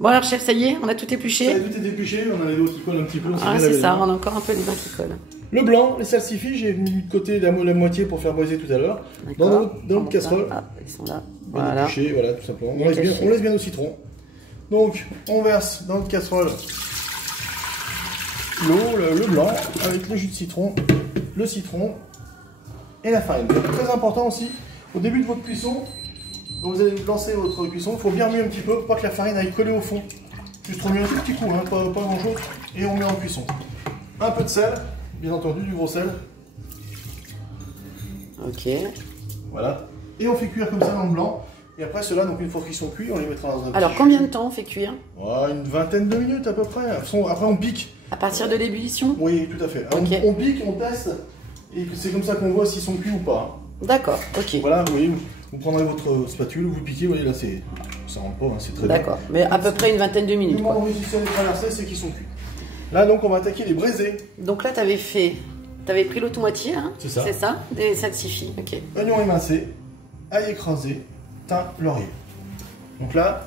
Bon alors chef, ça y est, on a tout épluché. Ça a tout été épluché, on a les doigts qui collent un petit peu. Ah c'est ça, on a encore un peu les mains qui collent. Le blanc, les salsifis, j'ai mis de côté la moitié pour faire braiser tout à l'heure. Dans notre casserole. Ah, ils sont là. Bien Voilà. épluchés, voilà, tout simplement. On laisse bien au citron. Donc, on verse dans notre casserole l'eau, le blanc, avec le jus de citron, le citron et la farine. Donc, très important aussi, au début de votre cuisson, quand vous allez lancer votre cuisson, il faut bien remuer un petit peu pour pas que la farine aille coller au fond. Juste remuer un tout petit coup, hein, pas grand chose, et on met en cuisson. Un peu de sel, bien entendu, du gros sel. Ok. Voilà. Et on fait cuire comme ça dans le blanc. Et après, ceux-là, donc une fois qu'ils sont cuits, on les mettra dans un petit. Alors combien de temps on fait cuire? Une vingtaine de minutes à peu près. Après, on pique. À partir de l'ébullition? Oui, tout à fait. Okay. On pique, on teste, et c'est comme ça qu'on voit s'ils sont cuits ou pas. D'accord, ok. Voilà, vous voyez, vous prendrez votre spatule, vous piquez, vous voyez là, ça rentre pas, hein, c'est très bien. D'accord, mais à peu près une vingtaine de minutes. Le moment où ils sont traversés, c'est qu'ils sont cuits. Là, donc, on va attaquer les braisés. Donc là, t'avais pris l'autre moitié, hein? C'est ça. C'est ça, des salsifis, ok. Oignon émincé, ail écrasé, thym, laurier. Donc là,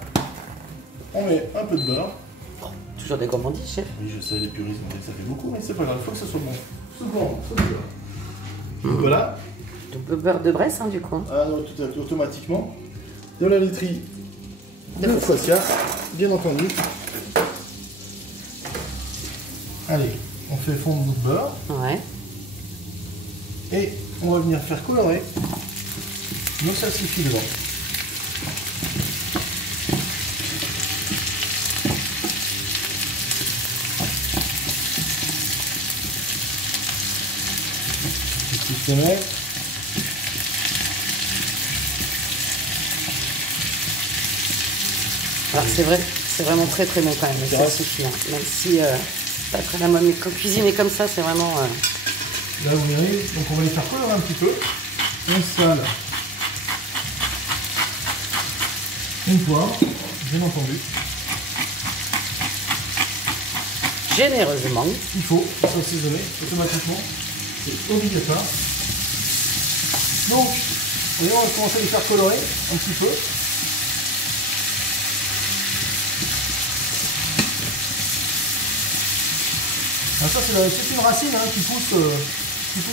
on met un peu de beurre. Oh, toujours des gourmandises, chef. Oui, je sais, les puristes, ça fait beaucoup, mais c'est pas grave, il faut que ça soit bon. Souvent, ça beurre. Donc voilà. Donc beurre de Bresse, hein, du coup. Ah non, tout automatiquement. De la laiterie de Focia, bien entendu. Allez, on fait fondre notre beurre. Ouais. Et on va venir faire colorer nos salsifis dedans. Je vais tous les mettre. Alors c'est vrai, c'est vraiment très très bon quand même, les salsifis. Hein. Même si pas très la mode, mais quand cuisiner comme ça, c'est vraiment. Là vous verrez, donc on va les faire colorer un petit peu. On sale une poire, bien entendu. Généreusement. Il faut s'assaisonner automatiquement, c'est obligatoire. Donc, vous voyez, on va commencer à les faire colorer un petit peu. Alors ça c'est une racine hein, qui pousse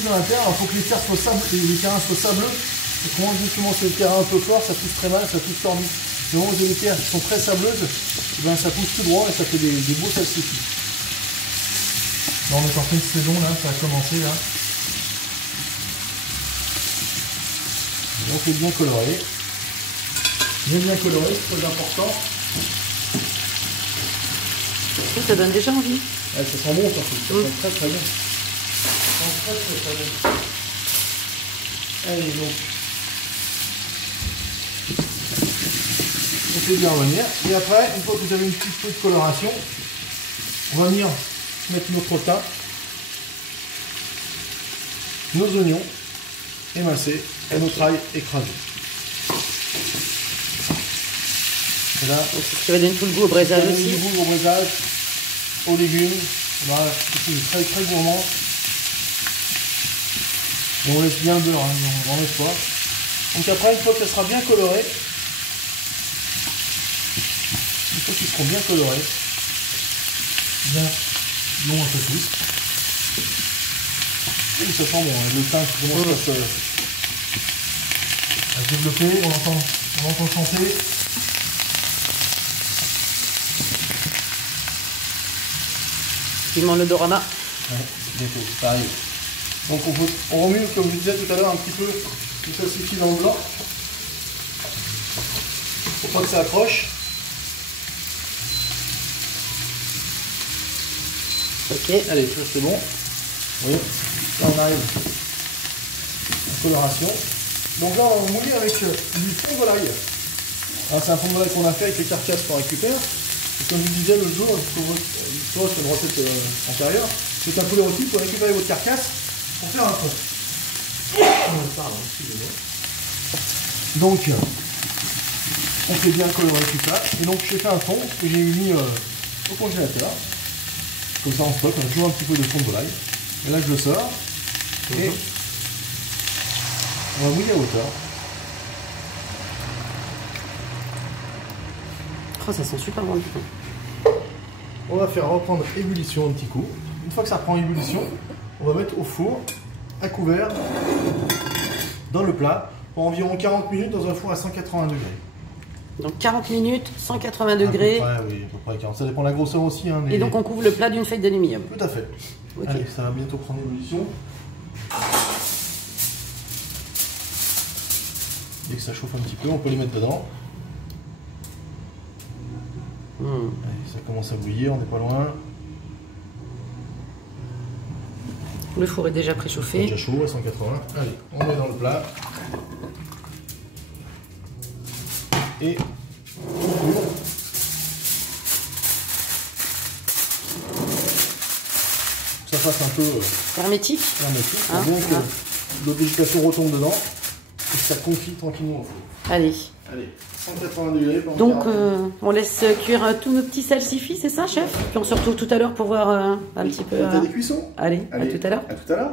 dans la terre. Il faut que les terrains soient sableux. Et quand justement c'est le terrain un peu fort, ça pousse très mal, ça pousse tordu. Mais quand vous avez des terres qui sont très sableuses, et ben, ça pousse tout droit et ça fait des beaux salsifis. Là on est en pleine saison, là, ça a commencé là. On fait bien colorer. Bien colorer, c'est très important. Ça donne déjà envie. Ouais, ça sent bon, ça sent très très bon. Ça sent très bon. Allez, donc. On fait bien revenir. Et après, une fois que vous avez une petite peu de coloration, on va venir mettre notre thym, nos oignons émincés et notre ail écrasé. Et là, c'est ce qui va donner tout le goût au braisage aussi. Du goût au braisage, aux légumes. Voilà, c'est très très gourmand. Et on laisse bien le beurre, hein, on n'en laisse pas. Donc après, une fois que ça sera bien coloré, une fois qu'ils seront bien colorés, bien long un peu tous. Et ça sent bon, hein, le thym qui commence à se développer, on entend chanter. Vivement l'odorama. Ouais, bientôt, ça arrive. Donc on remue, comme je disais tout à l'heure, un petit peu le salsifis dans le blanc. Pour pas que ça accroche. Ok. Allez, ça c'est bon. Oui. Là on arrive en coloration. Donc là on va mouiller avec du fond de volaille. C'est un fond de volaille qu'on a fait avec les carcasses qu'on récupère. Et comme je vous disais l'autre jour, sur une recette antérieure, c'est un poulet rôti, pour récupérer votre carcasse pour faire un fond. Pardon, excusez-moi. Donc, on fait bien colorer tout ça. Et donc j'ai fait un fond que j'ai mis au congélateur. Comme ça en stock, on a toujours un petit peu de fond de volaille. Et là je le sors. Et on va mouiller à hauteur. Oh, ça sent super bon du coup. On va faire reprendre ébullition un petit coup. Une fois que ça reprend ébullition, on va mettre au four, à couvert, dans le plat, pour environ 40 minutes dans un four à 180 degrés. Donc 40 minutes, 180 degrés. À peu près, oui, à peu près 40. Ça dépend de la grosseur aussi. Hein, Et donc on couvre le plat d'une feuille d'aluminium. Tout à fait. Okay. Allez, ça va bientôt prendre ébullition. Dès que ça chauffe un petit peu, on peut les mettre dedans. Allez, ça commence à bouillir, on n'est pas loin. Le four est déjà préchauffé. Déjà chaud à 180. Allez, on met dans le plat. Et on couvre. Ça fasse un peu hermétique. Hermétique. Hein, bien que l'eau de végétation retombe dedans et que ça confie tranquillement au four. Allez. Allez, 180 degrés. Donc on laisse cuire tous nos petits salsifis, c'est ça, chef? Puis on se retrouve tout à l'heure pour voir un petit peu. Des cuissons. Allez, à tout à l'heure. À tout à l'heure.